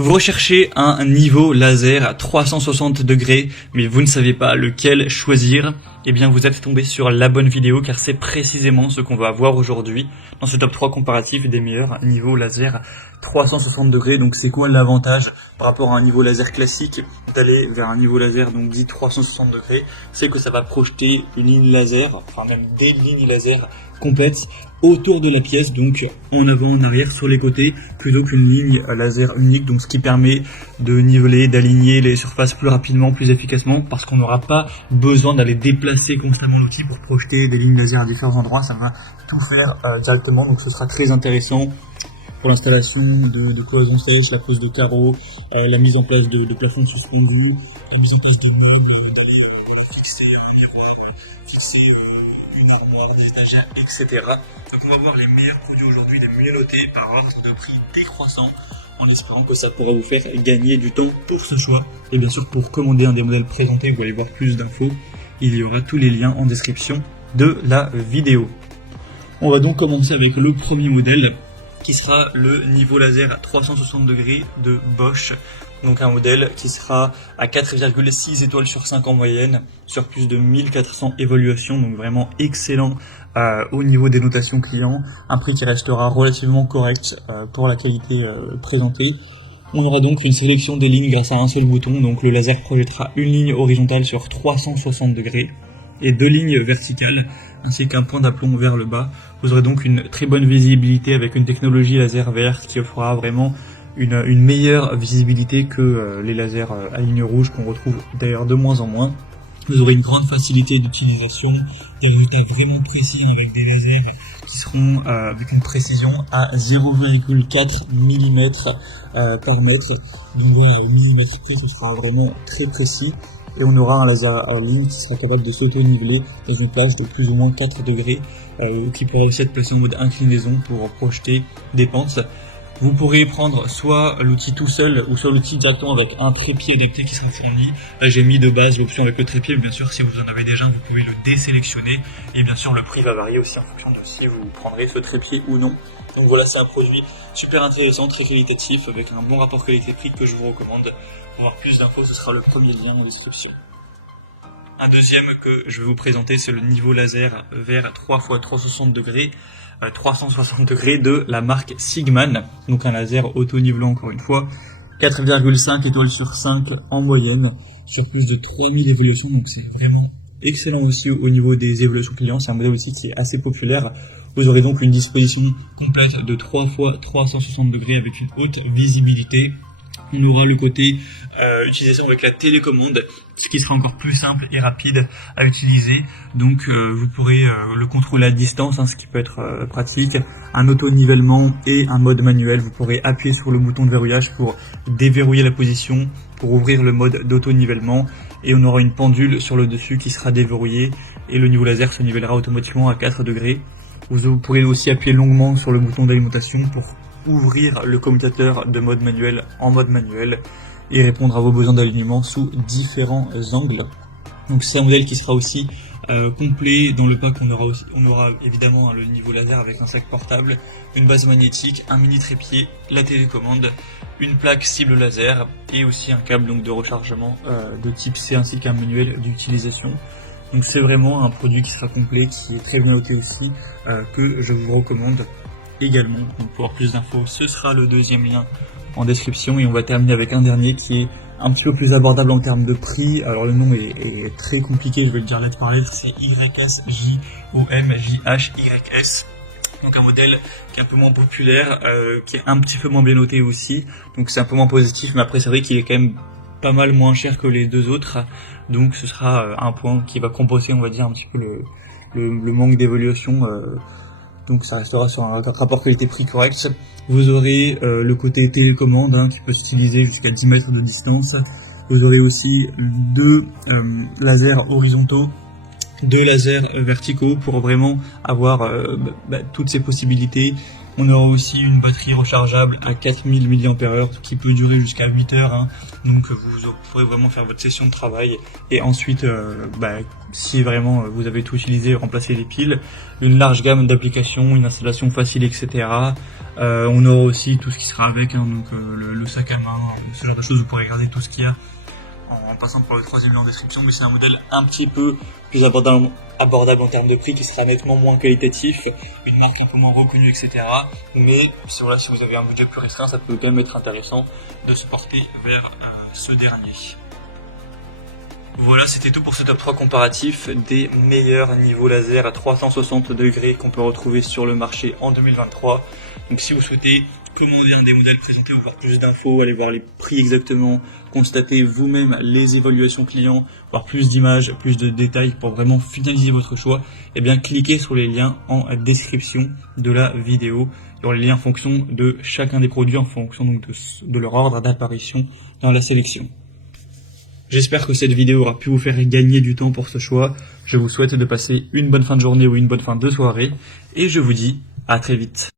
Vous recherchez un niveau laser à 360 degrés, mais vous ne savez pas lequel choisir. Eh bien, vous êtes tombé sur la bonne vidéo, car c'est précisément ce qu'on va voir aujourd'hui dans ce top 3 comparatif des meilleurs niveaux laser 360 degrés. Donc, c'est quoi l'avantage par rapport à un niveau laser classique d'aller vers un niveau laser donc dit 360 degrés? C'est que ça va projeter une ligne laser, enfin même des lignes laser complètes autour de la pièce, donc en avant, en arrière, sur les côtés, plutôt qu'une ligne laser unique, donc ce qui permet de niveler, d'aligner les surfaces plus rapidement, plus efficacement, parce qu'on n'aura pas besoin d'aller déplacer constamment l'outil pour projeter des lignes laser à différents endroits. Ça va tout faire directement, donc ce sera très intéressant pour l'installation de cloisons sèches, la pose de carreaux, la mise en place de plafonds suspendus, la mise en place de meubles, fixer les roues, fixer une armoire, des étagères, etc. Donc on va voir les meilleurs produits aujourd'hui, les mieux notés par ordre de prix décroissant, en espérant que ça pourra vous faire gagner du temps pour ce choix. Et bien sûr, pour commander un des modèles présentés, vous allez voir plus d'infos, il y aura tous les liens en description de la vidéo. On va donc commencer avec le premier modèle, qui sera le niveau laser à 360 degrés de Bosch. Donc un modèle qui sera à 4,6 étoiles sur 5 en moyenne, sur plus de 1400 évaluations, donc vraiment excellent au niveau des notations clients. Un prix qui restera relativement correct pour la qualité présentée. On aura donc une sélection des lignes grâce à un seul bouton, donc le laser projettera une ligne horizontale sur 360 degrés et deux lignes verticales, ainsi qu'un point d'aplomb vers le bas. Vous aurez donc une très bonne visibilité avec une technologie laser VR qui offrira vraiment une meilleure visibilité que les lasers à ligne rouge qu'on retrouve d'ailleurs de moins en moins. Vous aurez une grande facilité d'utilisation, des résultats vraiment précis avec des lasers qui seront avec une précision à 0,4 mm par mètre. Donc voilà, au millimètre près, ce sera vraiment très précis. Et on aura un laser en ligne qui sera capable de s'auto-niveler dans une plage de plus ou moins 4 degrés, qui pourra aussi être placé en mode inclinaison pour projeter des pentes. Vous pourrez prendre soit l'outil tout seul ou soit l'outil directement avec un trépied adapté qui sera fourni. Là j'ai mis de base l'option avec le trépied, mais bien sûr si vous en avez déjà vous pouvez le désélectionner, et bien sûr le prix va varier aussi en fonction de si vous prendrez ce trépied ou non. Donc voilà, c'est un produit super intéressant, très qualitatif, avec un bon rapport qualité-prix que je vous recommande. Pour avoir plus d'infos, ce sera le premier lien en description. Un deuxième que je vais vous présenter, c'est le niveau laser vers 3x360 degrés. 360 degrés de la marque Sigman, donc un laser auto-nivelant encore une fois, 4,5 étoiles sur 5 en moyenne, sur plus de 3000 évolutions, donc c'est vraiment excellent aussi au niveau des évolutions clients. C'est un modèle aussi qui est assez populaire. Vous aurez donc une disposition complète de 3 x 360 degrés avec une haute visibilité. On aura le côté utilisation avec la télécommande, ce qui sera encore plus simple et rapide à utiliser. Donc vous pourrez le contrôler à distance, ce qui peut être pratique. Un auto-nivellement et un mode manuel. Vous pourrez appuyer sur le bouton de verrouillage pour déverrouiller la position, pour ouvrir le mode d'auto-nivellement. Et on aura une pendule sur le dessus qui sera déverrouillée et le niveau laser se nivellera automatiquement à 4 degrés. Vous pourrez aussi appuyer longuement sur le bouton d'alimentation pour ouvrir le commutateur de mode manuel en mode manuel et répondre à vos besoins d'alignement sous différents angles. Donc c'est un modèle qui sera aussi complet. Dans le pack on aura évidemment le niveau laser avec un sac portable, une base magnétique, un mini trépied, la télécommande, une plaque cible laser et aussi un câble donc de rechargement de type C ainsi qu'un manuel d'utilisation. Donc c'est vraiment un produit qui sera complet, qui est très bien noté aussi, que je vous recommande également. Donc pour avoir plus d'infos, ce sera le deuxième lien en description, et on va terminer avec un dernier qui est un petit peu plus abordable en termes de prix. Alors le nom est très compliqué, je vais le dire lettre par lettre, c'est YSJOMJHYS. Donc un modèle qui est un peu moins populaire, qui est un petit peu moins bien noté aussi, donc c'est un peu moins positif, mais après c'est vrai qu'il est quand même pas mal moins cher que les deux autres, donc ce sera un point qui va compenser, on va dire, un petit peu le manque d'évolution. Donc ça restera sur un rapport qualité-prix correct. Vous aurez le côté télécommande qui peut s'utiliser jusqu'à 10 mètres de distance. Vous aurez aussi deux lasers horizontaux, deux lasers verticaux pour vraiment avoir toutes ces possibilités. On aura aussi une batterie rechargeable à 4000 mAh qui peut durer jusqu'à 8 heures. Donc vous pourrez vraiment faire votre session de travail et ensuite, si vraiment vous avez tout utilisé, remplacer les piles. Une large gamme d'applications, une installation facile, etc. On aura aussi tout ce qui sera avec, hein, donc le sac à main, ce genre de choses. Vous pourrez regarder tout ce qu'il y a en passant par le troisième lien en description, mais c'est un modèle un petit peu plus abordable en termes de prix, qui sera nettement moins qualitatif, une marque un peu moins reconnue, etc. Mais si vous avez un budget plus restreint, ça peut quand même être intéressant de se porter vers ce dernier. Voilà, c'était tout pour ce top 3 comparatif des meilleurs niveaux laser à 360 degrés qu'on peut retrouver sur le marché en 2023. Donc si vous souhaitez commander un des modèles présentés ou voir plus d'infos, aller voir les prix exactement, constater vous-même les évaluations clients, voir plus d'images, plus de détails pour vraiment finaliser votre choix, eh bien cliquez sur les liens en description de la vidéo. Il y aura les liens en fonction de chacun des produits, en fonction donc de leur ordre d'apparition dans la sélection. J'espère que cette vidéo aura pu vous faire gagner du temps pour ce choix. Je vous souhaite de passer une bonne fin de journée ou une bonne fin de soirée et je vous dis à très vite.